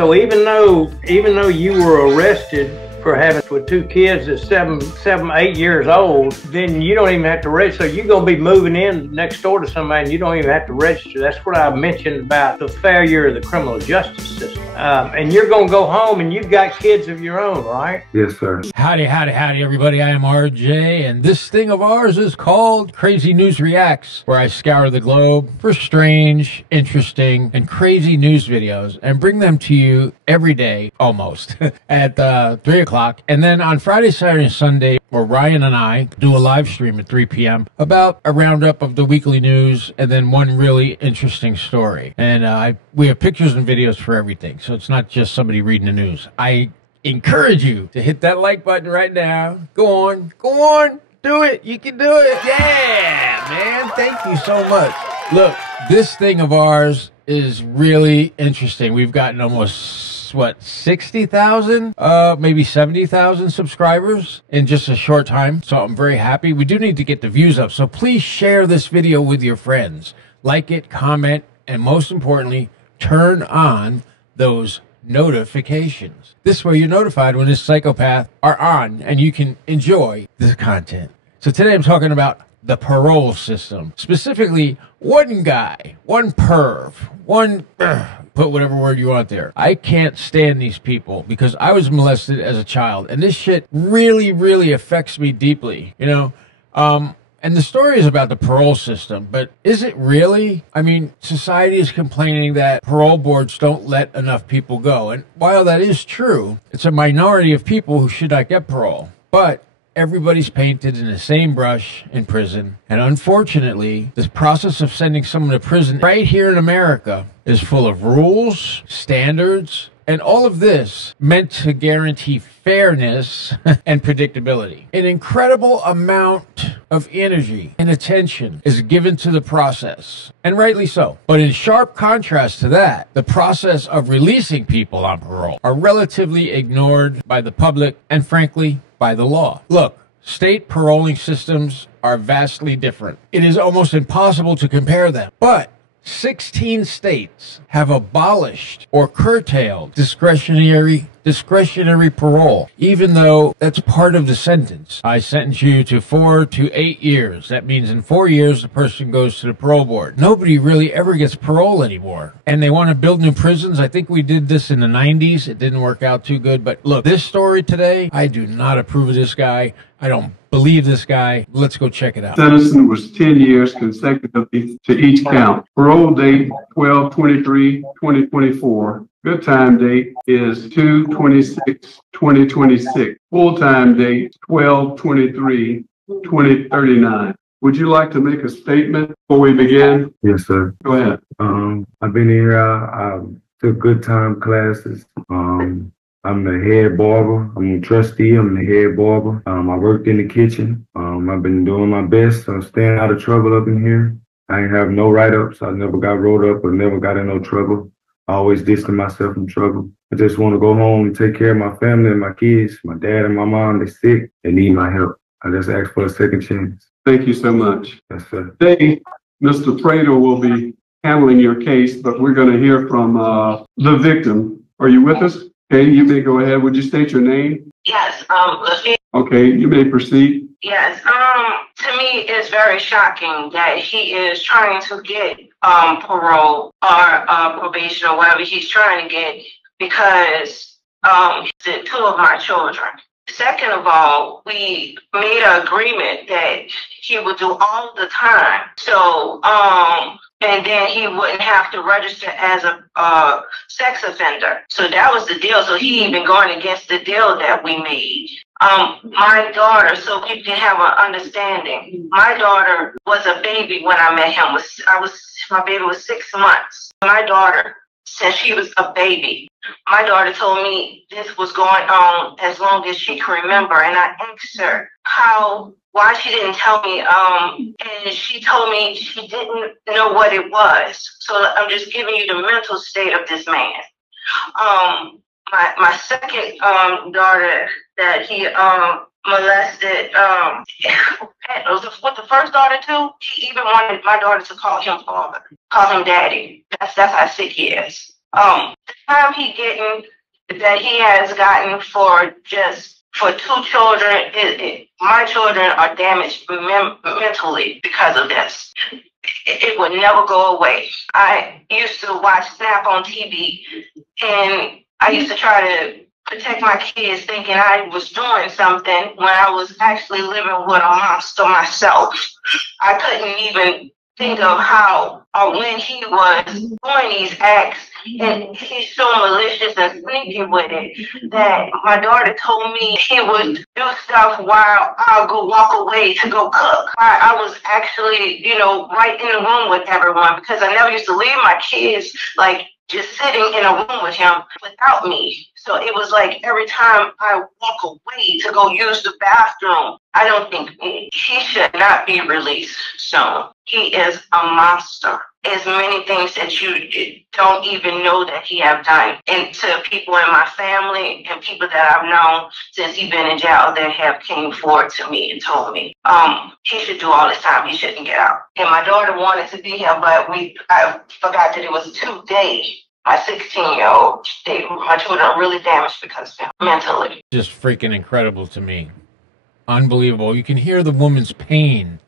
So even though you were arrested for having with 2 kids that's 8 years old, then you don't even have to register. So you're going to be moving in next door to somebody and you don't even have to register. That's what I mentioned about the failure of the criminal justice system. And you're going to go home and you've got kids of your own, right? Yes, sir. Howdy, howdy, howdy, everybody. I am RJ, and this thing of ours is called Crazy News Reacts, where I scour the globe for strange, interesting, and crazy news videos and bring them to you every day, almost, at 3 o'clock. And then on Friday, Saturday, and Sunday, where Ryan and I do a live stream at 3 p.m. about a roundup of the weekly news and then one really interesting story. And we have pictures and videos for everything, so it's not just somebody reading the news. I encourage you to hit that like button right now. Go on, do it. You can do it. Yeah, man. Thank you so much. Look, this thing of ours is really interesting. We've gotten almost, what, 60,000, maybe 70,000 subscribers in just a short time. So I'm very happy. We do need to get the views up. So please share this video with your friends. Like it, comment, and most importantly, turn on those notifications. This way you're notified when this psychopath are on and you can enjoy this content. So today I'm talking about the parole system. Specifically, one guy, one perv, put whatever word you want there. I can't stand these people because I was molested as a child and this shit really, really affects me deeply, you know? And the story is about the parole system, but is it really? I mean, society is complaining that parole boards don't let enough people go. And while that is true, it's a minority of people who should not get parole. But everybody's painted in the same brush in prison. And unfortunately, this process of sending someone to prison right here in America is full of rules, standards, and all of this meant to guarantee fairness and predictability. An incredible amount of energy and attention is given to the process, and rightly so. But in sharp contrast to that, the process of releasing people on parole are relatively ignored by the public and, frankly, by the law. Look, state paroling systems are vastly different. It is almost impossible to compare them, but 16 states have abolished or curtailed discretionary parole, even though that's part of the sentence. I sentence you to 4 to 8 years. That means in 4 years, the person goes to the parole board. Nobody really ever gets parole anymore. And they want to build new prisons. I think we did this in the 90s. It didn't work out too good. But look, this story today, I do not approve of this guy. I don't believe this guy. Let's go check it out. Sentence was 10 years consecutively to each count. Parole date 12/23/2024. Good time date is 2/26/2026. Full time date 12/23/2039. Would you like to make a statement before we begin? Yes, sir. Go ahead. I've been here. I took good time classes. I'm the head barber. I'm a trustee. I'm the head barber. I worked in the kitchen. I've been doing my best. I'm staying out of trouble up in here. I ain't have no write-ups. I never got rolled up or never got in no trouble. I always distanced myself from trouble. I just want to go home and take care of my family and my kids. My dad and my mom, they're sick. They need my help. I just ask for a second chance. Thank you so much. Yes, sir. Today, Mr. Prater will be handling your case, but we're going to hear from the victim. Are you with us? Okay, you may go ahead. Would you state your name? Yes, Okay, you may proceed. Yes, to me, it's very shocking that he is trying to get parole or probation or whatever he's trying to get because he's 2 of my children. Second of all, we made an agreement that he would do all the time. So, and then he wouldn't have to register as a sex offender. So that was the deal. So he even going against the deal that we made. My daughter, so people can have an understanding. My daughter was a baby when I met him. My baby was 6 months. My daughter, since she was a baby, my daughter told me this was going on as long as she can remember. And I asked her why she didn't tell me, and she told me she didn't know what it was. So I'm just giving you the mental state of this man. My second daughter that he molested, with the first daughter too, he even wanted my daughter to call him father, call him daddy. That's how sick he is. The time that he has gotten for two children, my children are damaged mentally because of this. It would never go away. I used to watch Snap on TV, and I used to try to protect my kids thinking I was doing something when I was actually living with a monster myself. I couldn't even think of how or when he was doing these acts, and he's so malicious and sneaky with it that my daughter told me he would do stuff while I'll go walk away to go cook. I was actually, right in the room with everyone because I never used to leave my kids like just sitting in a room with him without me. So it was like every time I walk away to go use the bathroom, I don't think he should not be released soon. He is a monster. There's many things that you don't even know that he have done. And to people in my family and people that I've known since he's been in jail, they have came forward to me and told me, he should do all this time. He shouldn't get out. And my daughter wanted to be here, but I forgot that it was 2 days. My 16-year-old, my children are really damaged because of them mentally. Just freaking incredible to me. Unbelievable. You can hear the woman's pain.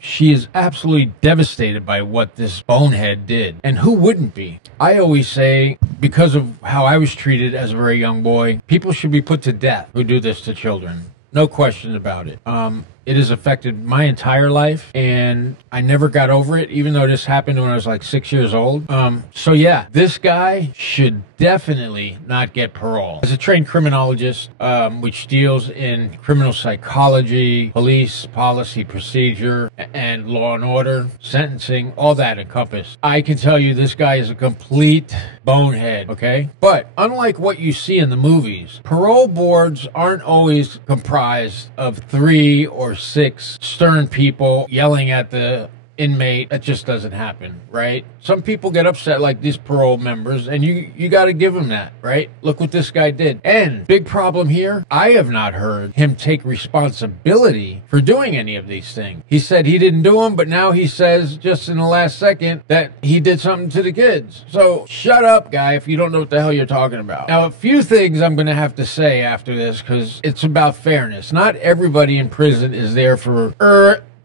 She is absolutely devastated by what this bonehead did. And who wouldn't be? I always say, because of how I was treated as a very young boy, people should be put to death who do this to children. No question about it. It has affected my entire life, and I never got over it, even though this happened when I was like 6 years old. So yeah, this guy should definitely not get parole. As a trained criminologist, which deals in criminal psychology, police, policy, procedure, and law and order, sentencing, all that encompassed, I can tell you this guy is a complete bonehead, okay? But unlike what you see in the movies, parole boards aren't always comprised of 3 or 6 stern people yelling at the inmate. That just doesn't happen, right? Some people get upset like these parole members, and you got to give them that, right? Look what this guy did. And big problem here, I have not heard him take responsibility for doing any of these things. He said he didn't do them, but now he says just in the last second that he did something to the kids. So shut up, guy, if you don't know what the hell you're talking about. Now, a few things I'm going to have to say after this because it's about fairness. Not everybody in prison is there for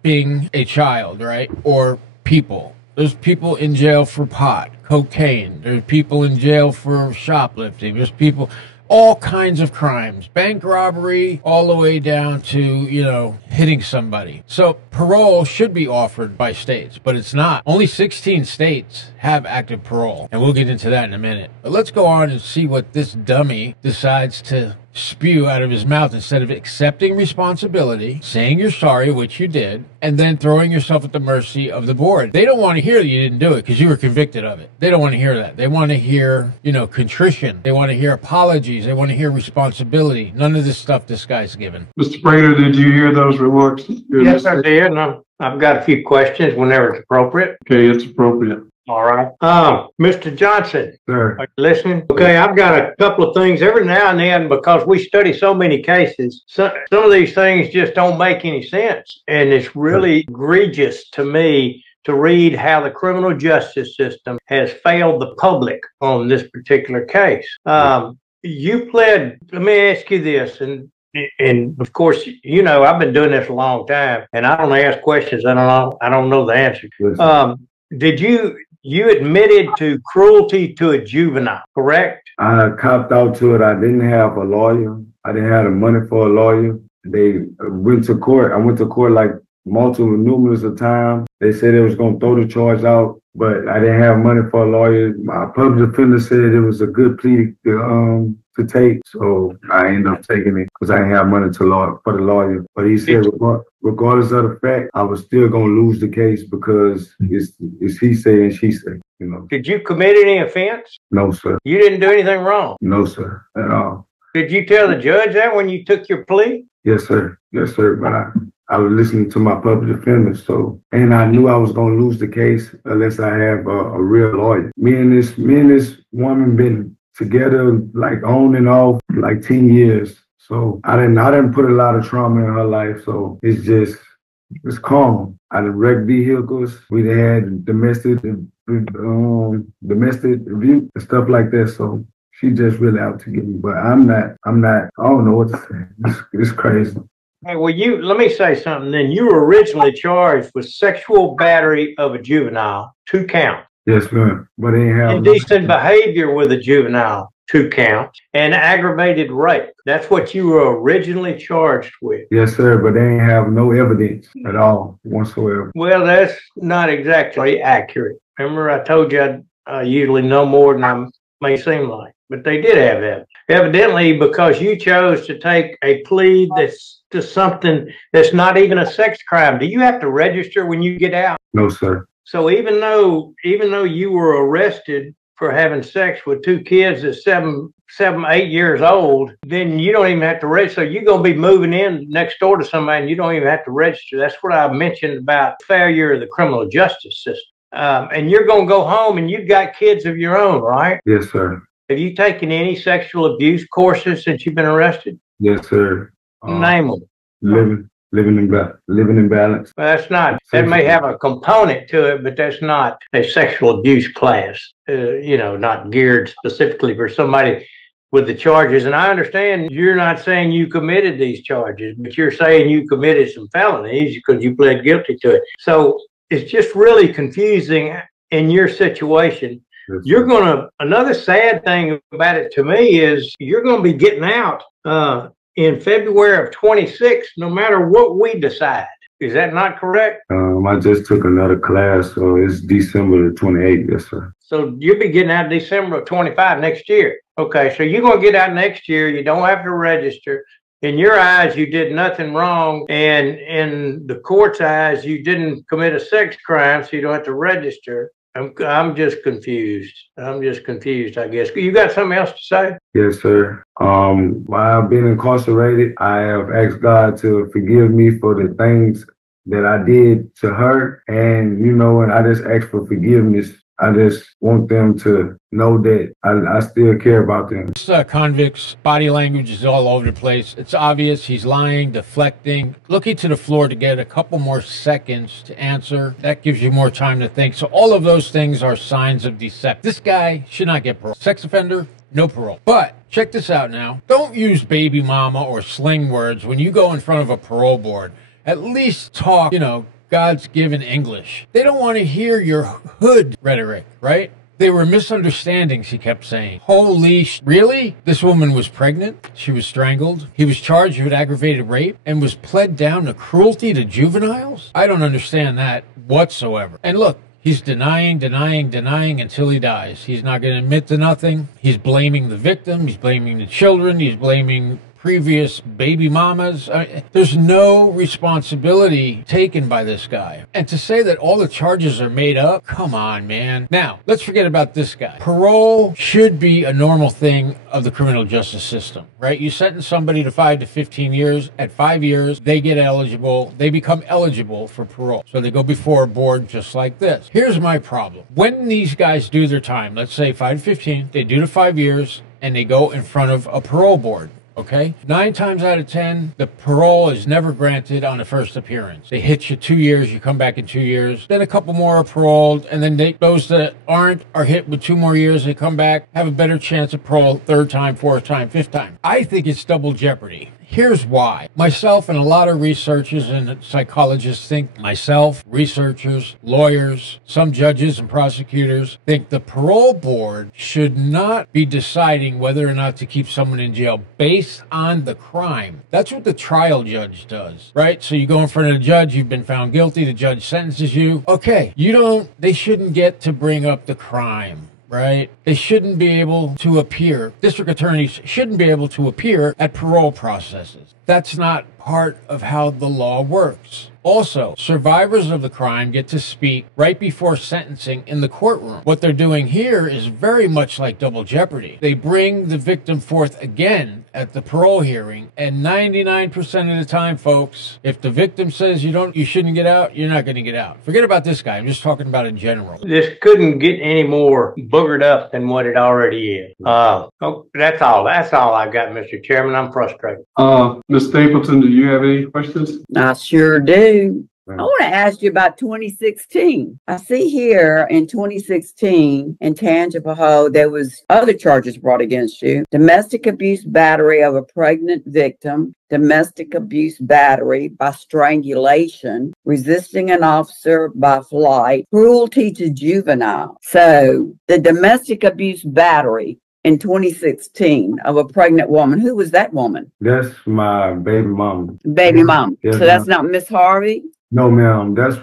being a child, right? Or people. There's people in jail for pot, cocaine. There's people in jail for shoplifting. There's people, all kinds of crimes, bank robbery, all the way down to, hitting somebody. So parole should be offered by states, but it's not. Only 16 states have active parole, and we'll get into that in a minute. But let's go on and see what this dummy decides to spew out of his mouth instead of accepting responsibility, saying you're sorry, which you did, and then throwing yourself at the mercy of the board. They don't want to hear that you didn't do it because you were convicted of it. They don't want to hear that. They want to hear, contrition. They want to hear apologies. They want to hear responsibility. None of this stuff this guy's given. Mr. Prater, did you hear those remarks? Yes, I did. And I've got a few questions whenever it's appropriate. Okay, it's appropriate. All right. Mr. Johnson, Sir. are you listening? Okay, I've got a couple of things every now and then because we study so many cases. Some of these things just don't make any sense. And it's really egregious to me to read how the criminal justice system has failed the public on this particular case. You pled, let me ask you this, and of course, I've been doing this a long time, and I don't ask questions I don't know the answer. Did you admitted to cruelty to a juvenile, correct? I copped out to it. I didn't have a lawyer. I didn't have the money for a lawyer. They went to court. I went to court like numerous of times. They said they was going to throw the charge out, but I didn't have money for a lawyer. My public defender said it was a good plea to take, so I ended up taking it because I didn't have money for the lawyer. But he said, regardless of the fact, I was still going to lose the case because it's he say and she say. Did you commit any offense? No, sir. You didn't do anything wrong? No, sir, at all. Did you tell the judge that when you took your plea? Yes, sir. Yes, sir. But I was listening to my public defender, and I knew I was going to lose the case unless I have a real lawyer. Me and this woman been together like on and off like 10 years. So I didn't put a lot of trauma in her life. So it's just It's calm. Out of wrecked vehicles, we had domestic abuse and stuff like that. So she just really out to get me. But I'm not, I don't know what to say. It's crazy. Hey, well, let me say something then. You were originally charged with sexual battery of a juvenile, 2 counts. Yes, ma'am. But they have indecent behavior with a juvenile, 2 counts, and aggravated rape. That's what you were originally charged with. Yes, sir, but they ain't have no evidence at all whatsoever. Well, that's not exactly accurate. Remember, I told you I usually know more than I may seem like, but they did have evidence. Evidently, because you chose to take a plea that's to something that's not even a sex crime. Do you have to register when you get out? No, sir. So even though you were arrested for having sex with 2 kids that's 7, 8 years old, then you don't even have to register. So you're going to be moving in next door to somebody and you don't even have to register. That's what I mentioned about failure of the criminal justice system. And you're going to go home and you've got kids of your own, right? Yes, sir. Have you taken any sexual abuse courses since you've been arrested? Yes, sir. Name them. Living in balance. Well, that's not, that may have a component to it, but that's not a sexual abuse class, not geared specifically for somebody with the charges. And I understand you're not saying you committed these charges, but you're saying you committed some felonies because you pled guilty to it. So it's just really confusing in your situation. Another sad thing about it to me is you're going to be getting out in February of 26, no matter what we decide. Is that not correct? I just took another class, so it's December the 28th, yes, sir. So you'll be getting out December of 25 next year. Okay, so you're going to get out next year. You don't have to register. In your eyes, you did nothing wrong. And in the court's eyes, you didn't commit a sex crime, so you don't have to register. I'm just confused. I guess. You got something else to say? Yes, sir. While I've been incarcerated, I have asked God to forgive me for the things that I did to her. And, and I just ask for forgiveness. I just want them to know that I still care about them. This convict's body language is all over the place. It's obvious he's lying, deflecting, looking to the floor to get a couple more seconds to answer. That gives you more time to think. So all of those things are signs of deception. This guy should not get parole. Sex offender, no parole. But check this out now. Don't use baby mama or sling words when you go in front of a parole board. At least talk, God's given English. They don't want to hear your hood rhetoric, right? They were misunderstandings, he kept saying. Really? This woman was pregnant. She was strangled. He was charged with aggravated rape and was pled down to cruelty to juveniles? I don't understand that whatsoever. And look, he's denying until he dies. He's not going to admit to nothing. He's blaming the victim. He's blaming the children. He's blaming previous baby mamas. There's no responsibility taken by this guy. And to say that all the charges are made up, come on, man. Now, let's forget about this guy. Parole should be a normal thing of the criminal justice system, right? You sentence somebody to 5 to 15 years. At 5 years, they become eligible for parole. So they go before a board just like this. Here's my problem. When these guys do their time, let's say 5 to 15, they do the 5 years, and they go in front of a parole board. Okay? 9 times out of 10, the parole is never granted on the first appearance. They hit you 2 years, you come back in 2 years, then a couple more are paroled, and then those that aren't are hit with 2 more years, they come back, have a better chance of parole 3rd time, 4th time, 5th time. I think it's double jeopardy. Here's why. Myself and a lot of researchers and psychologists think, researchers, lawyers, some judges and prosecutors think the parole board should not be deciding whether or not to keep someone in jail based on the crime. That's what the trial judge does, right? So you go in front of the judge, you've been found guilty, the judge sentences you. Okay, they shouldn't get to bring up the crime. Right? They shouldn't be able to appear. District attorneys shouldn't be able to appear at parole processes. That's not part of how the law works. Also, survivors of the crime get to speak right before sentencing in the courtroom. What they're doing here is very much like double jeopardy. They bring the victim forth again at the parole hearing, and 99% of the time, folks, if the victim says you shouldn't get out, you're not going to get out. Forget about this guy. I'm just talking about in general. This couldn't get any more boogered up than what it already is. That's all I've got, Mr. Chairman. I'm frustrated. Ms. Stapleton, do you have any questions? I sure do. I want to ask you about 2016. I see here in 2016 in Tangipahoa, there was other charges brought against you. Domestic abuse battery of a pregnant victim, domestic abuse battery by strangulation, resisting an officer by flight, cruelty to juvenile. So the domestic abuse battery in 2016 of a pregnant woman. Who was that woman? That's my baby mom. Baby mom. Yes, so that's not Miss Harvey? No, ma'am. That's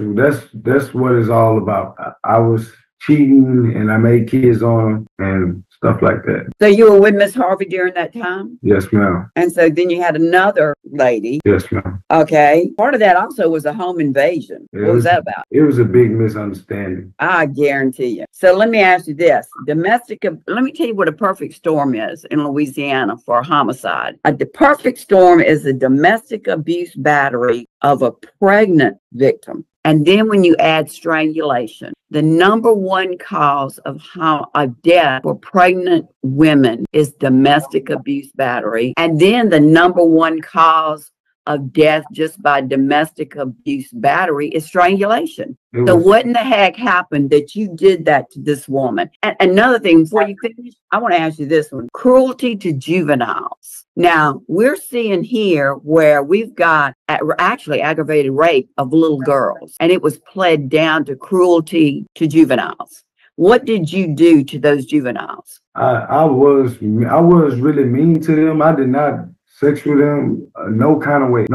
what it's all about. I was cheating and I made kids on them and stuff like that. So you were with Miss Harvey during that time? Yes, ma'am. And so then you had another lady. Yes, ma'am. Okay. Part of that also was a home invasion. What was that about? It was a big misunderstanding. I guarantee you. So let me ask you this. Let me tell you what a perfect storm is in Louisiana for a homicide. The perfect storm is a domestic abuse battery of a pregnant victim. And then when you add strangulation, the number one cause of death for pregnant women is domestic abuse battery. And then the number one cause of death just by domestic abuse battery is strangulation. So what in the heck happened that you did that to this woman? And another thing, before you finish, I want to ask you this one. Cruelty to juveniles. Now, we're seeing here where we've got actually aggravated rape of little girls, and it was pled down to cruelty to juveniles. What did you do to those juveniles? I was really mean to them. I did not sex with them, no kind of way.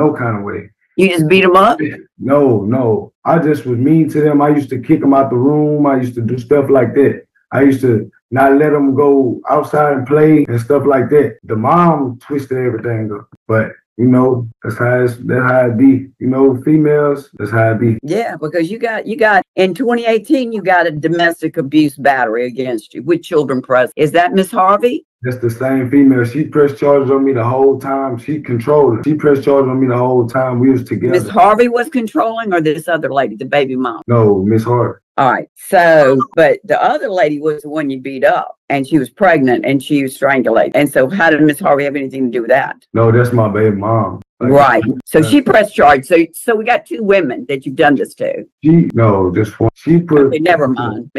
You just beat them up? No. I just was mean to them. I used to kick them out the room. I used to do stuff like that. I used to not let them go outside and play and stuff like that. The mom twisted everything up, but you know, that's how it be. You know, females, that's how it be. Yeah, because you got in 2018, you got a domestic abuse battery against you with children present. Is that Miss Harvey? That's the same female. She pressed charges on me the whole time. She controlled it. She pressed charges on me the whole time. We was together. Miss Harvey was controlling, or this other lady, the baby mom? No, Miss Harvey. All right. So, but the other lady was the one you beat up, and she was pregnant, and she was strangulated. And so how did Miss Harvey have anything to do with that? No, that's my baby mom. Right. So she pressed charge. So we got two women that you've done this to. Just one. She put. Okay, never mind.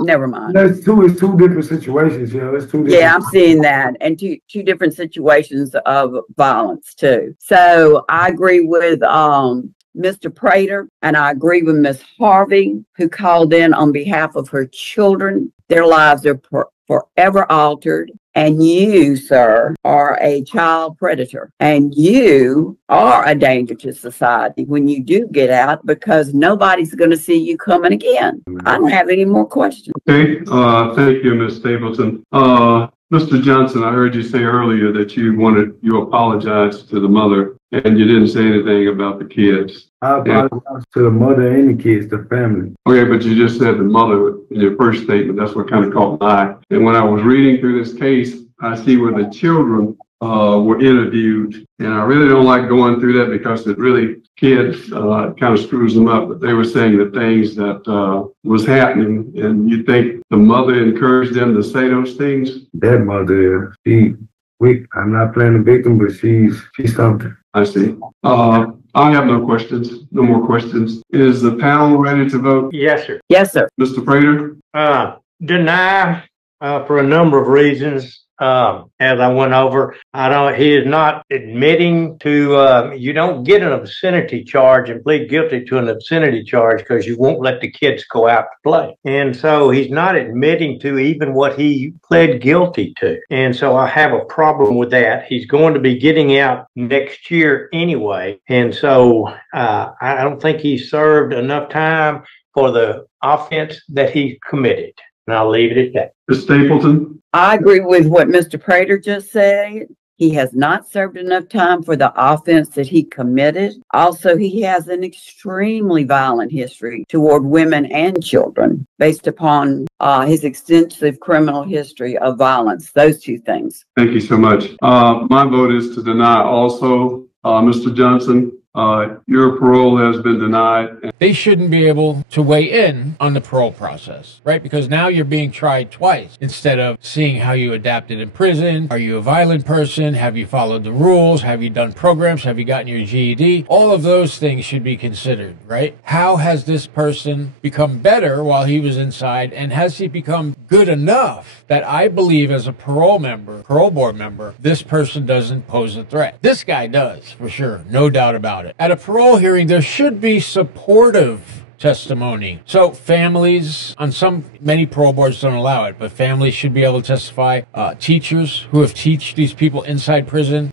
Never mind. It's two different situations, yeah. It's two different. Yeah, I'm seeing that. And two different situations of violence too. So I agree with Mr. Prater, and I agree with Miss Harvey, who called in on behalf of her children. Their lives are forever altered. And you, sir, are a child predator. And you are a danger to society when you do get out, because nobody's going to see you coming again. I don't have any more questions. Okay. Thank you, Ms. Stapleton. Mr. Johnson, I heard you say earlier that you apologized to the mother and you didn't say anything about the kids. I apologize to the mother and the kids, the family. Okay, but you just said the mother in your first statement. That's what kind of caught my eye. And when I was reading through this case, I see where the children were interviewed. And I really don't like going through that because it really kind of screws them up. But they were saying the things that was happening, and you think the mother encouraged them to say those things? That mother, I'm not playing the victim, but she's something. I see. I have no questions. No more questions. Is the panel ready to vote? Yes, sir. Yes, sir. Mr. Prater? Deny for a number of reasons. As I went over, he is not admitting to, you don't get an obscenity charge and plead guilty to an obscenity charge because you won't let the kids go out to play. And so he's not admitting to even what he pled guilty to. And so I have a problem with that. He's going to be getting out next year anyway. And so I don't think he served enough time for the offense that he committed. And I'll leave it at that. Ms. Stapleton? I agree with what Mr. Prater just said. He has not served enough time for the offense that he committed. Also, he has an extremely violent history toward women and children based upon his extensive criminal history of violence. Those two things. Thank you so much. My vote is to deny also. Mr. Johnson? your parole has been denied. They shouldn't be able to weigh in on the parole process, right? Because now you're being tried twice instead of seeing how you adapted in prison. Are you a violent person? Have you followed the rules? Have you done programs? Have you gotten your GED? All of those things should be considered, right? How has this person become better while he was inside? And has he become good enough that I believe as a parole board member, this person doesn't pose a threat? This guy does, for sure. No doubt about it. At a parole hearing, there should be supportive testimony. So families, many parole boards don't allow it, but families should be able to testify. Teachers who have taught these people inside prison,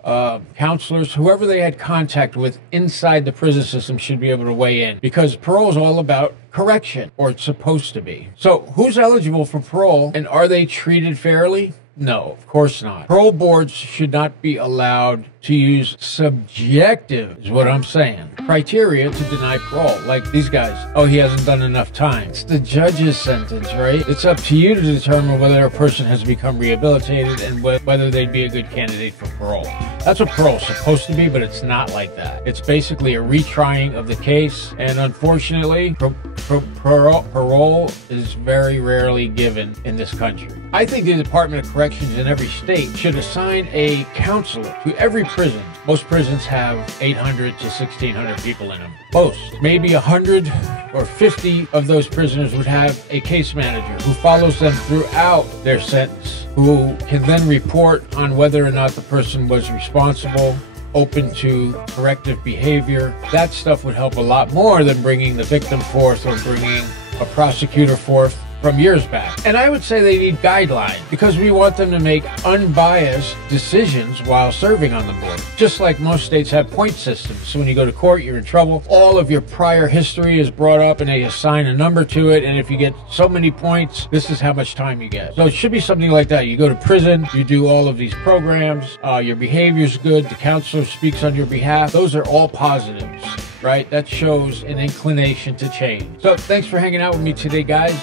counselors, whoever they had contact with inside the prison system should be able to weigh in, because parole is all about correction, or it's supposed to be. So who's eligible for parole, and are they treated fairly? No, of course not. Parole boards should not be allowed to use subjective, is what I'm saying, criteria to deny parole. Like these guys, oh, he hasn't done enough time. It's the judge's sentence, right? It's up to you to determine whether a person has become rehabilitated and whether they'd be a good candidate for parole. That's what parole is supposed to be, but it's not like that. It's basically a retrying of the case, and unfortunately, parole is very rarely given in this country. I think the Department of Corrections in every state should assign a counselor to every prison. Most prisons have 800 to 1,600 people in them. Most. Maybe 100 or 50 of those prisoners would have a case manager who follows them throughout their sentence, who can then report on whether or not the person was responsible, open to corrective behavior. That stuff would help a lot more than bringing the victim forth or bringing a prosecutor forth from years back. And I would say they need guidelines, because we want them to make unbiased decisions while serving on the board. Just like most states have point systems. So when you go to court, you're in trouble. All of your prior history is brought up and they assign a number to it. And if you get so many points, this is how much time you get. So it should be something like that. You go to prison, you do all of these programs, your behavior's good, the counselor speaks on your behalf. Those are all positives, right? That shows an inclination to change. So thanks for hanging out with me today, guys.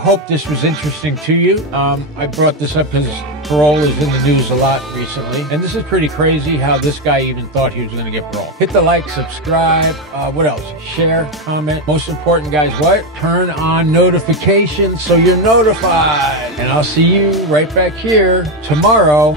Hope this was interesting to you. I brought this up because parole is in the news a lot recently, and this is pretty crazy how this guy even thought he was going to get parole. Hit the like, subscribe, what else? Share, comment. Most important, guys, what? Turn on notifications so you're notified. And I'll see you right back here tomorrow